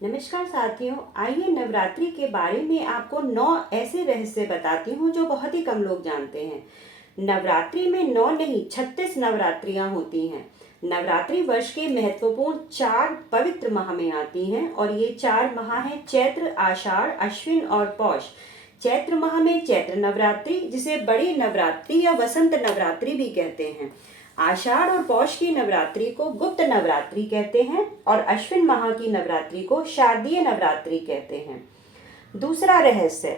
नमस्कार साथियों, आइए नवरात्रि के बारे में आपको 9 ऐसे रहस्य बताती हूँ जो बहुत ही कम लोग जानते हैं। नवरात्रि में 9 नहीं 36 नवरात्रियाँ होती हैं। नवरात्रि वर्ष के महत्वपूर्ण 4 पवित्र माह में आती हैं और ये 4 माह हैं चैत्र, आषाढ़, अश्विन और पौष। चैत्र माह में चैत्र नवरात्रि, जिसे बड़ी नवरात्रि या वसंत नवरात्रि भी कहते हैं। आषाढ़ और पौष की नवरात्रि को गुप्त नवरात्रि कहते हैं और अश्विन माह की नवरात्रि को शारदीय नवरात्रि कहते हैं। दूसरा रहस्य,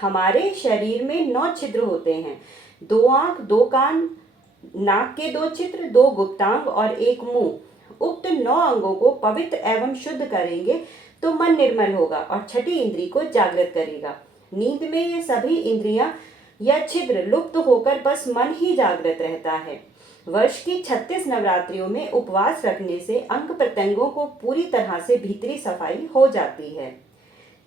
हमारे शरीर में 9 छिद्र होते हैं। 2 आंख, 2 कान, नाक के 2 छिद्र, 2 गुप्तांग और 1 मुंह। उक्त 9 अंगों को पवित्र एवं शुद्ध करेंगे तो मन निर्मल होगा और छठी इंद्री को जागृत करेगा। नींद में ये सभी इंद्रियां या छिद्र लुप्त होकर बस मन ही जागृत रहता है। वर्ष की 36 नवरात्रियों में उपवास रखने से अंग प्रत्यंगों को पूरी तरह से भीतरी सफाई हो जाती है।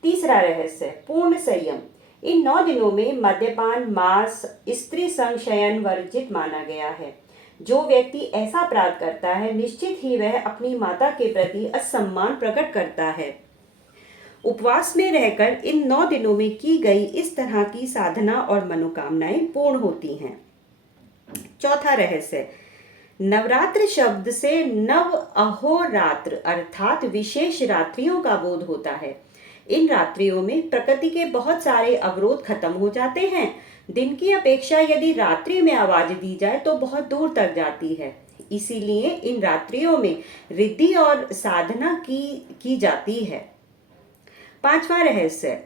तीसरा रहस्य, पूर्ण संयम। इन 9 दिनों में मद्यपान, मांस, स्त्री संग शयन वर्जित माना गया है। जो व्यक्ति ऐसा अपराध करता है, निश्चित ही वह अपनी माता के प्रति असम्मान प्रकट करता है। उपवास में रहकर इन 9 दिनों में की गई इस तरह की साधना और मनोकामनाएं पूर्ण होती हैं। चौथा रहस्य, नवरात्र शब्द से नव अहोरात्र अर्थात विशेष रात्रियों का बोध होता है। इन रात्रियों में प्रकृति के बहुत सारे अवरोध खत्म हो जाते हैं। दिन की अपेक्षा यदि रात्रि में आवाज दी जाए तो बहुत दूर तक जाती है। इसीलिए इन रात्रियों में रिद्धि और साधना की जाती है। पांचवा रहस्य,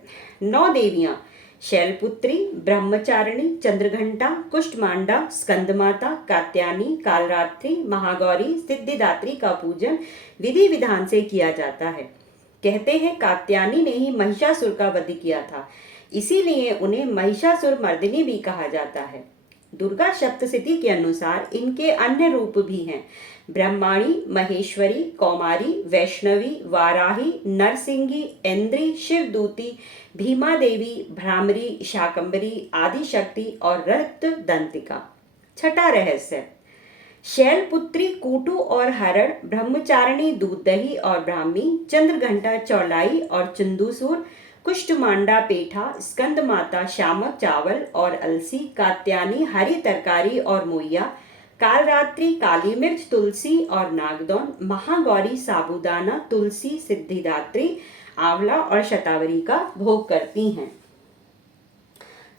9 देवियां शैलपुत्री, ब्रह्मचारिणी, चंद्रघंटा, कुष्ठमांडा, स्कंदमाता, कात्यायनी, कालरात्रि, महागौरी, सिद्धिदात्री का पूजन विधि विधान से किया जाता है। कहते हैं कात्यायनी ने ही महिषासुर का वध किया था, इसीलिए उन्हें महिषासुर मर्दिनी भी कहा जाता है। दुर्गा सप्तशती के अनुसार इनके अन्य रूप भी हैं। ब्रह्माणी, महेश्वरी, कौमारी, वैष्णवी, वाराही, नरसिंगी, इंद्री, शिवदूती, भीमा देवी, भ्रामरी, शाकंभरी, आदिशक्ति और रक्त दंतिका। छठा रहस्य, शैलपुत्री कूटू और हरण, ब्रह्मचारिणी दूध दही और ब्राह्मी, चंद्रघंटा चौलाई और चंदूसूर, कुष्ठमांडा पेठा, स्कंद माता शामक चावल और अलसी, कात्यायनी हरी तरकारी और मोइया, कालरात्रि काली मिर्च, तुलसी और नागदौन, महागौरी साबूदाना, तुलसी, सिद्धिदात्री आंवला और शतावरी का भोग करती हैं।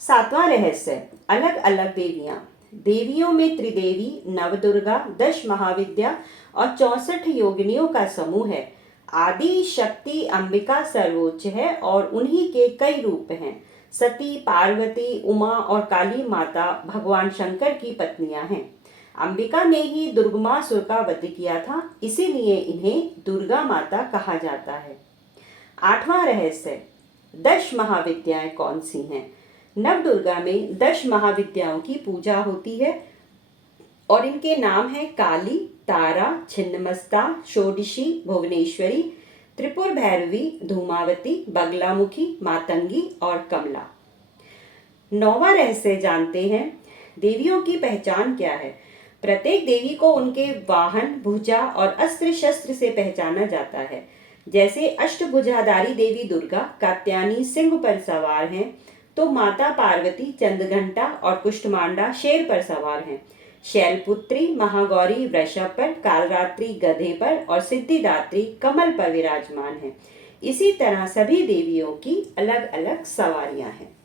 सातवां रहस्य, अलग अलग देवियां। देवियों में त्रिदेवी, नवदुर्गा, 10 महाविद्या और 64 योगिनियों का समूह है। आदि शक्ति अंबिका सर्वोच्च है और उन्हीं के कई रूप हैं। सती, पार्वती, उमा और काली माता भगवान शंकर की पत्नियां हैं। अंबिका ने ही दुर्गमासुर का वध किया था, इसीलिए इन्हें दुर्गा माता कहा जाता है। आठवां रहस्य, 10 महाविद्याएं कौन सी हैं? नवदुर्गा में 10 महाविद्याओं की पूजा होती है और इनके नाम हैं काली, तारा, छिन्नमस्ता, षोडशी, भुवनेश्वरी, त्रिपुर भैरवी, धूमावती, बगलामुखी, मातंगी और कमला। 9वां रहस्य जानते हैं, देवियों की पहचान क्या है? प्रत्येक देवी को उनके वाहन, भुजा और अस्त्र शस्त्र से पहचाना जाता है। जैसे अष्टभुजाधारी देवी दुर्गा कात्यायनी सिंह पर सवार हैं, तो माता पार्वती चंद्रघंटा और कुष्ठमांडा शेर पर सवार हैं। शैलपुत्री महागौरी वृषभ पर, कालरात्रि गधे पर और सिद्धिदात्री कमल पर विराजमान है। इसी तरह सभी देवियों की अलग अलग सवारियां हैं।